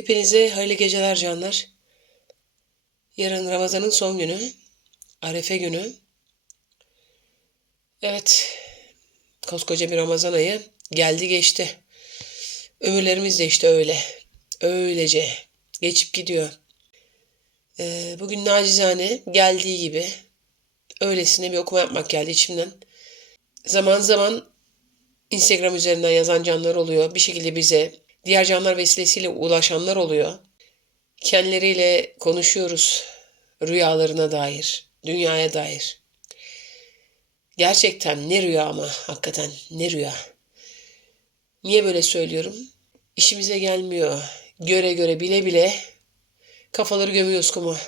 Hepinize hayırlı geceler canlar. Yarın Ramazan'ın son günü. Arefe günü. Evet. Koskoca bir Ramazan ayı geldi geçti. Ömürlerimiz de işte öyle. Öylece geçip gidiyor. Ee, bugün nacizane geldiği gibi öylesine bir okuma yapmak geldi içimden. Zaman zaman Instagram üzerinden yazan canlar oluyor. Bir şekilde bize diğer canlar vesilesiyle ulaşanlar oluyor. Kendileriyle konuşuyoruz rüyalarına dair, dünyaya dair. Gerçekten ne rüya ama hakikaten ne rüya. Niye böyle söylüyorum? İşimize gelmiyor. Göre göre bile bile kafaları gömüyoruz kuma.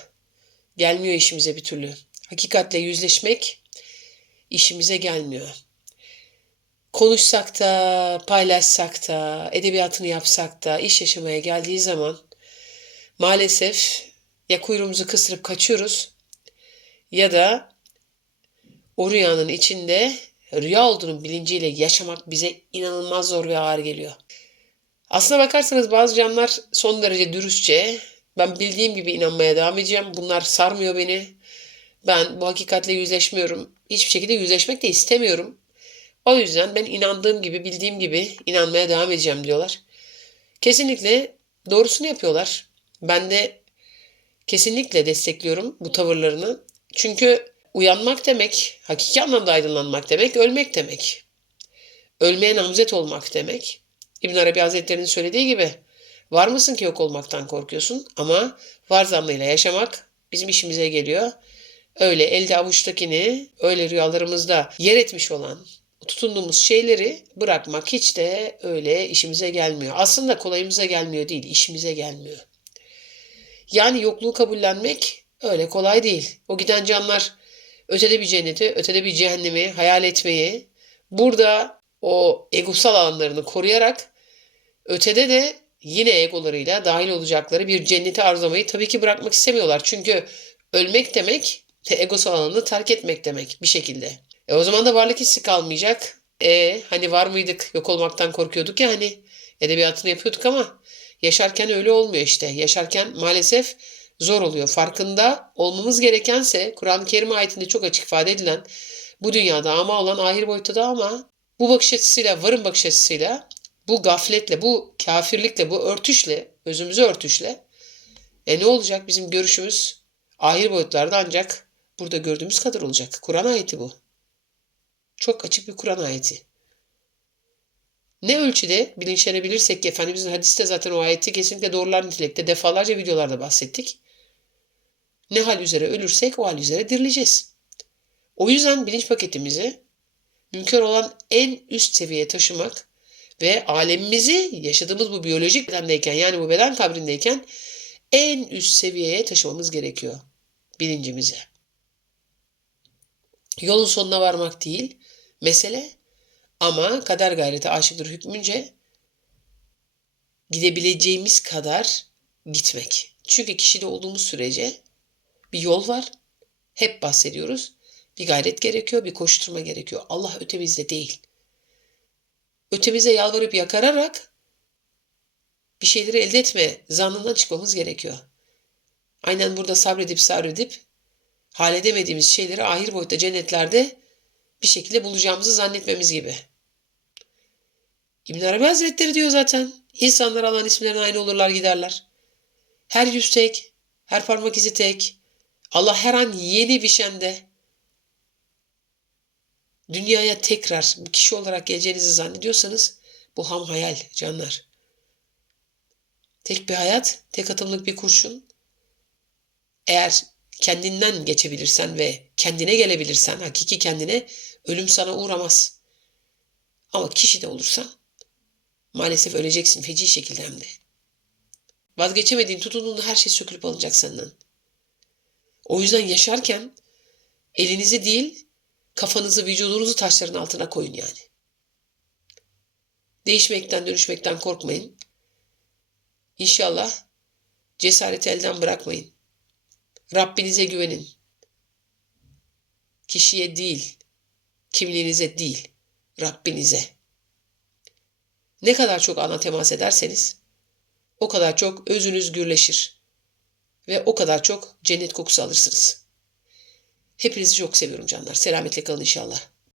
Gelmiyor işimize bir türlü. Hakikatle yüzleşmek işimize gelmiyor konuşsak da, paylaşsak da, edebiyatını yapsak da, iş yaşamaya geldiği zaman maalesef ya kuyruğumuzu kısırıp kaçıyoruz ya da o rüyanın içinde rüya olduğunun bilinciyle yaşamak bize inanılmaz zor ve ağır geliyor. Aslına bakarsanız bazı canlar son derece dürüstçe ben bildiğim gibi inanmaya devam edeceğim. Bunlar sarmıyor beni. Ben bu hakikatle yüzleşmiyorum. Hiçbir şekilde yüzleşmek de istemiyorum. O yüzden ben inandığım gibi, bildiğim gibi inanmaya devam edeceğim diyorlar. Kesinlikle doğrusunu yapıyorlar. Ben de kesinlikle destekliyorum bu tavırlarını. Çünkü uyanmak demek, hakiki anlamda aydınlanmak demek, ölmek demek. Ölmeye namzet olmak demek. İbn Arabi Hazretleri'nin söylediği gibi var mısın ki yok olmaktan korkuyorsun ama var zannıyla yaşamak bizim işimize geliyor. Öyle elde avuçtakini, öyle rüyalarımızda yer etmiş olan, tutunduğumuz şeyleri bırakmak hiç de öyle işimize gelmiyor. Aslında kolayımıza gelmiyor değil, işimize gelmiyor. Yani yokluğu kabullenmek öyle kolay değil. O giden canlar ötede bir cenneti, ötede bir cehennemi hayal etmeyi, burada o egosal alanlarını koruyarak ötede de yine egolarıyla dahil olacakları bir cenneti arzulamayı tabii ki bırakmak istemiyorlar. Çünkü ölmek demek egosal alanını terk etmek demek bir şekilde. E o zaman da varlık hissi kalmayacak. E hani var mıydık yok olmaktan korkuyorduk ya hani edebiyatını yapıyorduk ama yaşarken öyle olmuyor işte. Yaşarken maalesef zor oluyor. Farkında olmamız gerekense Kur'an-ı Kerim ayetinde çok açık ifade edilen bu dünyada ama olan ahir boyutta da ama bu bakış açısıyla, varın bakış açısıyla, bu gafletle, bu kafirlikle, bu örtüşle, özümüzü örtüşle e ne olacak bizim görüşümüz ahir boyutlarda ancak burada gördüğümüz kadar olacak. Kur'an ayeti bu. Çok açık bir Kur'an ayeti. Ne ölçüde bilinçlenebilirsek ki Efendimizin hadiste zaten o ayeti kesinlikle doğrular nitelikte defalarca videolarda bahsettik. Ne hal üzere ölürsek o hal üzere dirileceğiz. O yüzden bilinç paketimizi mümkün olan en üst seviyeye taşımak ve alemimizi yaşadığımız bu biyolojik bedendeyken yani bu beden kabrindeyken en üst seviyeye taşımamız gerekiyor bilincimizi. Yolun sonuna varmak değil, mesele ama kader gayreti aşıktır hükmünce gidebileceğimiz kadar gitmek. Çünkü kişide olduğumuz sürece bir yol var. Hep bahsediyoruz. Bir gayret gerekiyor, bir koşturma gerekiyor. Allah ötemizde değil. Ötemize yalvarıp yakararak bir şeyleri elde etme zannından çıkmamız gerekiyor. Aynen burada sabredip sabredip halledemediğimiz şeyleri ahir boyutta cennetlerde bir şekilde bulacağımızı zannetmemiz gibi. İbn Arabi Hazretleri diyor zaten. İnsanlar Allah'ın isimlerine aynı olurlar giderler. Her yüz tek, her parmak izi tek. Allah her an yeni bir şende. Dünyaya tekrar bu kişi olarak geleceğinizi zannediyorsanız bu ham hayal canlar. Tek bir hayat, tek atımlık bir kurşun. Eğer kendinden geçebilirsen ve kendine gelebilirsen, hakiki kendine ölüm sana uğramaz. Ama kişi de olursan maalesef öleceksin feci şekilde hem de. Vazgeçemediğin tutunduğun her şey sökülüp alınacak senden. O yüzden yaşarken elinizi değil kafanızı, vücudunuzu taşların altına koyun yani. Değişmekten, dönüşmekten korkmayın. İnşallah cesareti elden bırakmayın. Rabbinize güvenin. Kişiye değil, kimliğinize değil, Rabbinize. Ne kadar çok ana temas ederseniz o kadar çok özünüz gürleşir. Ve o kadar çok cennet kokusu alırsınız. Hepinizi çok seviyorum canlar. Selametle kalın inşallah.